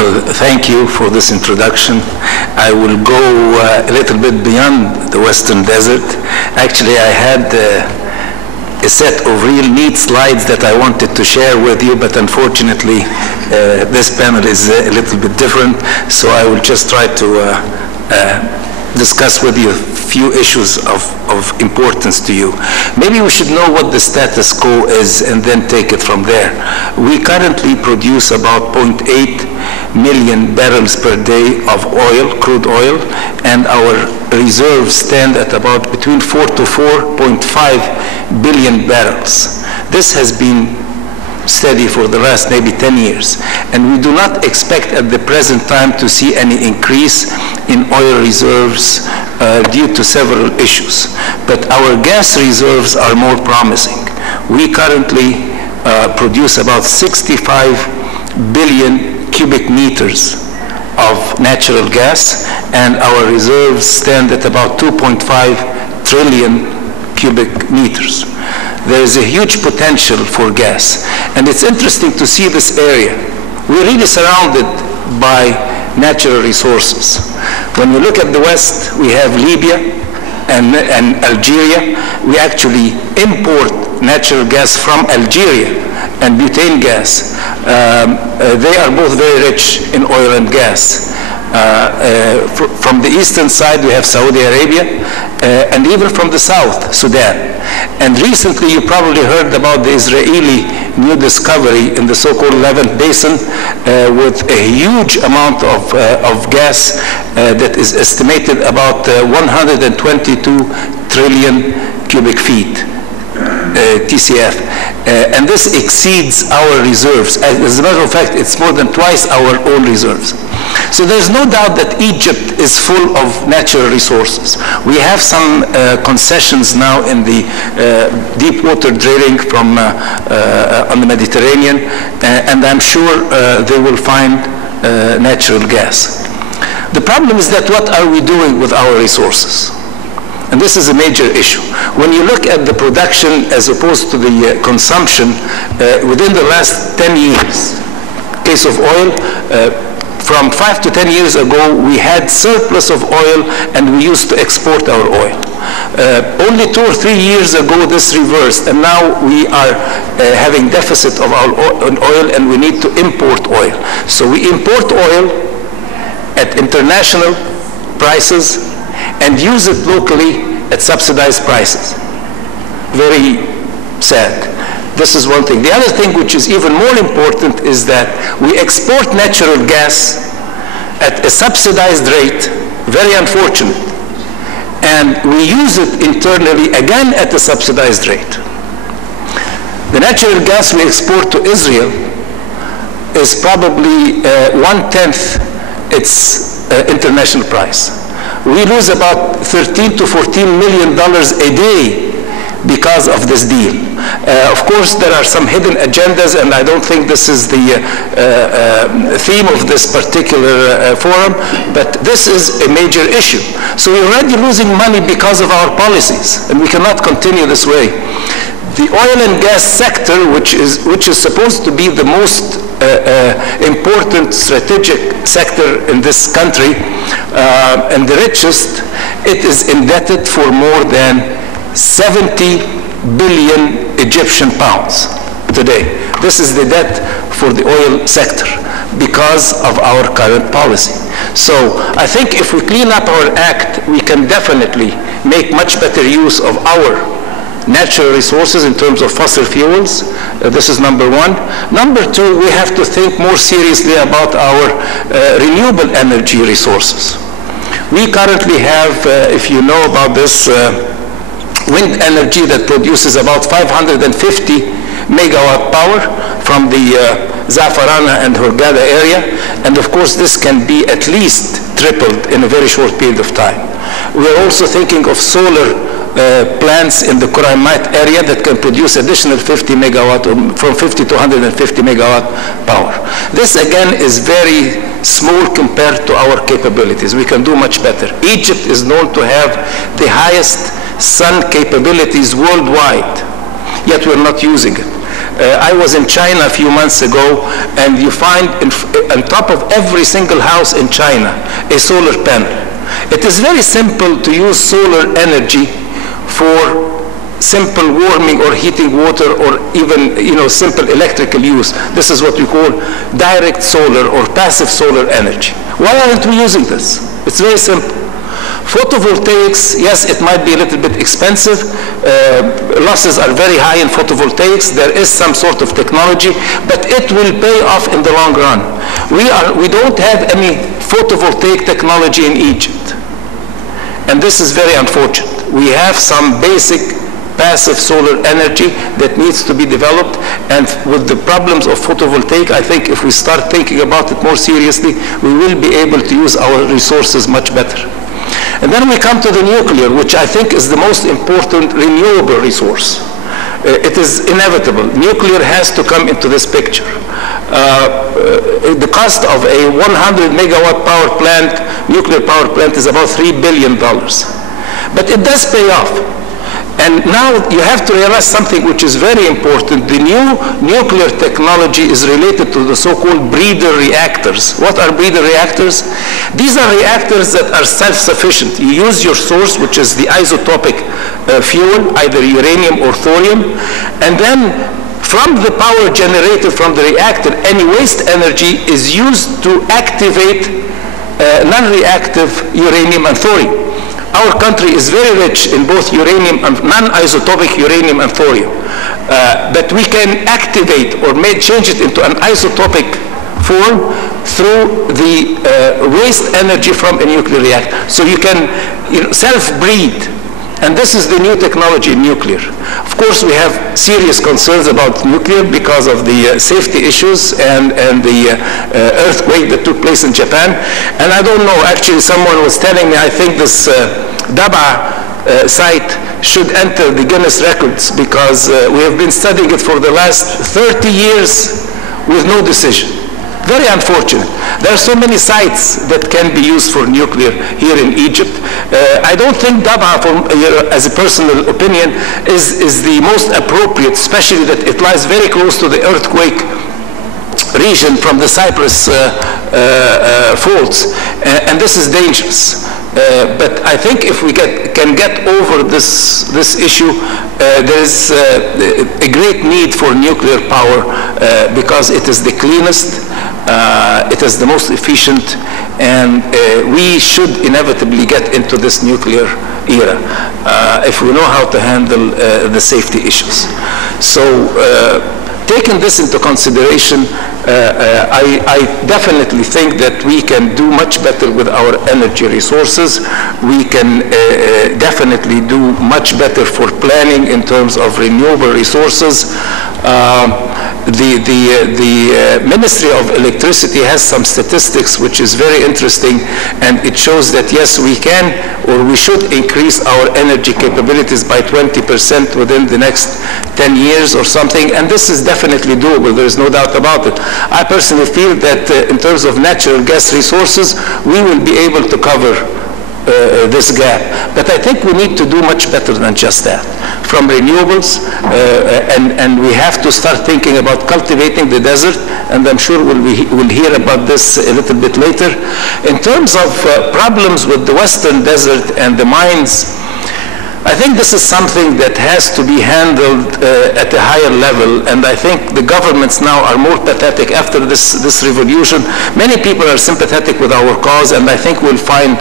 Well, thank you for this introduction. I will go a little bit beyond the Western Desert. Actually, I had a set of real neat slides that I wanted to share with you, but unfortunately, this panel is a little bit different, so I will just try to discuss with you a few issues of importance to you. Maybe we should know what the status quo is and then take it from there. We currently produce about 0.8 million barrels per day of oil, crude oil, and our reserves stand at about between 4 to 4.5 billion barrels. This has been steady for the last maybe 10 years. And we do not expect at the present time to see any increase in oil reserves due to several issues. But our gas reserves are more promising. We currently produce about 65 billion cubic meters of natural gas, and our reserves stand at about 2.5 trillion cubic meters. There is a huge potential for gas. And it's interesting to see this area. We're really surrounded by natural resources. When we look at the West, we have Libya and Algeria. We actually import natural gas from Algeria and butane gas. They are both very rich in oil and gas. From the eastern side, we have Saudi Arabia, and even from the south, Sudan. And recently, you probably heard about the Israeli new discovery in the so-called Levant Basin with a huge amount of gas that is estimated about 122 trillion cubic feet. TCF, and this exceeds our reserves. As a matter of fact, it's more than twice our own reserves. So there's no doubt that Egypt is full of natural resources. We have some concessions now in the deep water drilling from on the Mediterranean, and I'm sure they will find natural gas. The problem is that what are we doing with our resources? And this is a major issue. When you look at the production as opposed to the consumption, within the last 10 years, case of oil, from 5 to 10 years ago, we had surplus of oil and we used to export our oil. Only 2 or 3 years ago, this reversed, and now we are having deficit of our oil and we need to import oil. So we import oil at international prices and use it locally at subsidized prices. Very sad. This is one thing. The other thing, which is even more important, is that we export natural gas at a subsidized rate, very unfortunate, and we use it internally again at a subsidized rate. The natural gas we export to Israel is probably 1/10 its international price. We lose about $13 to $14 million a day because of this deal. Of course, there are some hidden agendas, and I don't think this is the theme of this particular forum, but this is a major issue. So we're already losing money because of our policies, and we cannot continue this way. The oil and gas sector, which is supposed to be the most important strategic sector in this country and the richest, it is indebted for more than 70 billion Egyptian pounds today. This is the debt for the oil sector because of our current policy. So I think if we clean up our act, we can definitely make much better use of our natural resources in terms of fossil fuels. This is number one. Number two, we have to think more seriously about our renewable energy resources. We currently have, if you know about this, wind energy that produces about 550 megawatt power from the Zafarana and Hurghada area, and of course this can be at least tripled in a very short period of time. We are also thinking of solar plants in the Quraymat area that can produce additional 50 megawatt, from 50 to 150 megawatt power. This again is very small compared to our capabilities. We can do much better. Egypt is known to have the highest sun capabilities worldwide, yet we're not using it. I was in China a few months ago, and you find on top of every single house in China a solar panel. It is very simple to use solar energy for simple warming or heating water, or even simple electrical use. This is what we call direct solar or passive solar energy. Why aren't we using this? It's very simple. Photovoltaics, yes, it might be a little bit expensive. Losses are very high in photovoltaics. There is some sort of technology, but it will pay off in the long run. We don't have any photovoltaic technology in Egypt, and this is very unfortunate. We have some basic passive solar energy that needs to be developed, and with the problems of photovoltaic, I think if we start thinking about it more seriously, we will be able to use our resources much better. And then we come to the nuclear, which I think is the most important renewable resource. It is inevitable. Nuclear has to come into this picture. The cost of a 100 megawatt power plant, nuclear power plant, is about $3 billion. But it does pay off. And now you have to realize something which is very important. The new nuclear technology is related to the so-called breeder reactors. What are breeder reactors? These are reactors that are self-sufficient. You use your source, which is the isotopic fuel, either uranium or thorium, and then from the power generated from the reactor, any waste energy is used to activate non-reactive uranium and thorium. Our country is very rich in both uranium and non-isotopic uranium and thorium. But we can activate or change it into an isotopic form through the waste energy from a nuclear reactor. So you can self-breed. And this is the new technology in nuclear. Of course, we have serious concerns about nuclear because of the safety issues and the earthquake that took place in Japan. And I don't know, actually someone was telling me, I think this Daba site should enter the Guinness records, because we have been studying it for the last 30 years with no decision. Very unfortunate. There are so many sites that can be used for nuclear here in Egypt. I don't think Daba, as a personal opinion, is the most appropriate, especially that it lies very close to the earthquake region from the Cyprus faults, and this is dangerous. But I think if we can get over this issue, there is a great need for nuclear power because it is the cleanest, it is the most efficient, and we should inevitably get into this nuclear era if we know how to handle the safety issues. So taking this into consideration, I definitely think that we can do much better with our energy resources. We can definitely do much better for planning in terms of renewable resources. The Ministry of Electricity has some statistics which is very interesting, and it shows that yes, we can, or we should increase our energy capabilities by 20% within the next 10 years or something, and this is definitely doable. There is no doubt about it. I personally feel that in terms of natural gas resources, we will be able to cover this gap. But I think we need to do much better than just that. From renewables, and we have to start thinking about cultivating the desert, and I'm sure we'll hear about this a little bit later. In terms of problems with the Western Desert and the mines, I think this is something that has to be handled at a higher level, and I think the governments now are more pathetic after this revolution. Many people are sympathetic with our cause, and I think we'll find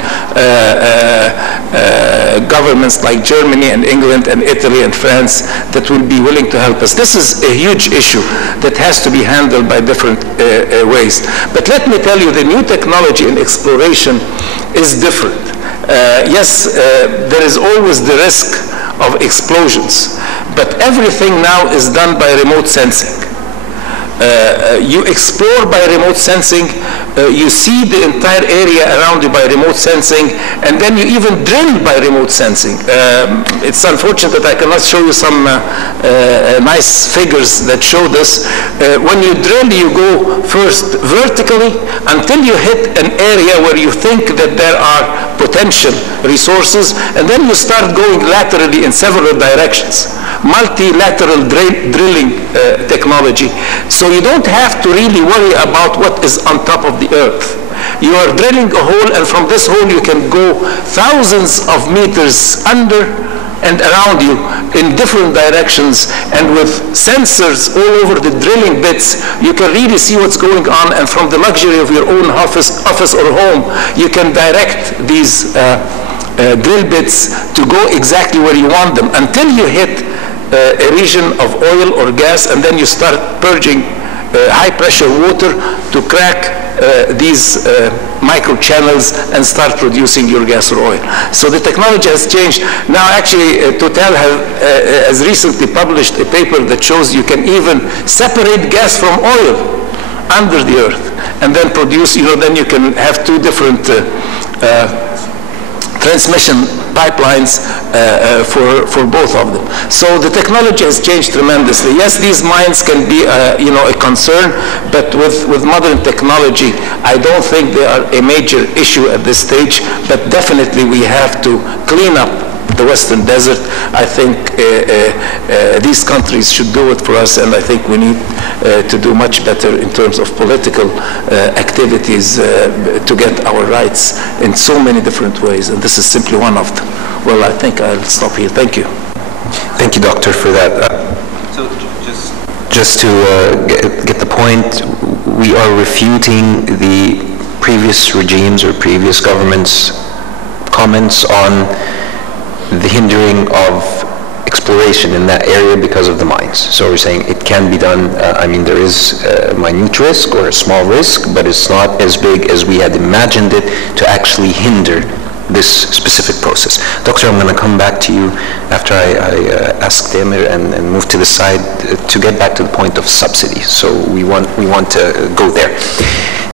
governments like Germany and England and Italy and France that will be willing to help us. This is a huge issue that has to be handled by different ways. But let me tell you, the new technology in exploration is different. Yes, there is always the risk of explosions, but everything now is done by remote sensing. You explore by remote sensing, you see the entire area around you by remote sensing, and then you even drill by remote sensing. It's unfortunate that I cannot show you some nice figures that show this. When you drill, you go first vertically until you hit an area where you think that there are potential resources, and then you start going laterally in several directions. multilateral drilling technology. So you don't have to really worry about what is on top of the earth. You are drilling a hole, and from this hole you can go thousands of meters under and around you in different directions, and with sensors all over the drilling bits, you can really see what's going on, and from the luxury of your own office or home, you can direct these drill bits to go exactly where you want them until you hit a region of oil or gas, and then you start purging high pressure water to crack these micro channels and start producing your gas or oil. So the technology has changed. Now actually Total has recently published a paper that shows you can even separate gas from oil under the earth and then produce, then you can have two different transmission pipelines for both of them. So the technology has changed tremendously. Yes, these mines can be a concern, but with modern technology, I don't think they are a major issue at this stage, but definitely we have to clean up the Western Desert. I think these countries should do it for us, and I think we need to do much better in terms of political activities to get our rights in so many different ways, and this is simply one of them. Well, I think I'll stop here. Thank you. Thank you, Doctor, for that. So just to get the point, we are refuting the previous regimes or previous governments' comments on the hindering of exploration in that area because of the mines. So we're saying it can be done. I mean, there is a minute risk or a small risk, but it's not as big as we had imagined it to actually hinder this specific process. Doctor, I'm going to come back to you after I ask Tamer and move to the side to get back to the point of subsidy. So we want to go there.